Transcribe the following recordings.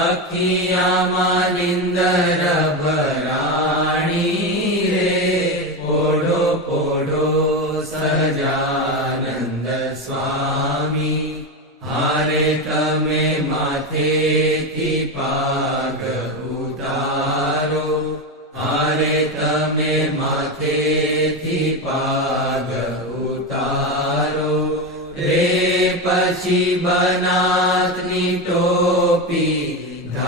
હકિયામાં નિંદર રે પોઢો સજાનંદ સ્વામી. તમે માથેથી પાગ ઉતારો, હારે તમે માથેથી પાગ ઉતારો. રે પછી બનાતની ટોપી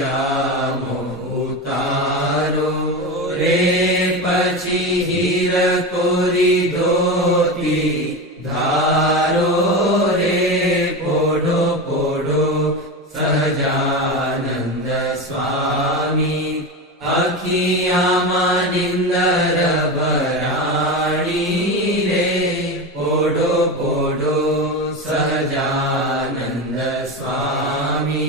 मो तारो धारो रे पोडो पोडो सहजानन्द स्वामी अखियामानिन्दरबराणी रेडो ओडो सहजानन्द स्वामी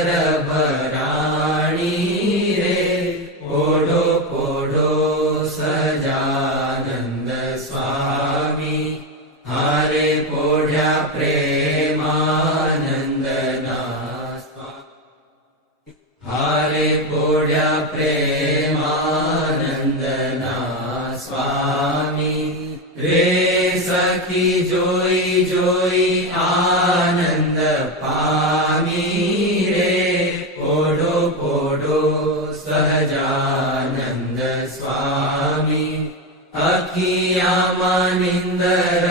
े मानन्दना स्वामी हा स्वामी रे सखी जो जोय आनन्द पी रेडो पोडो सहजानन्द स्वामी अखियामानिन्दर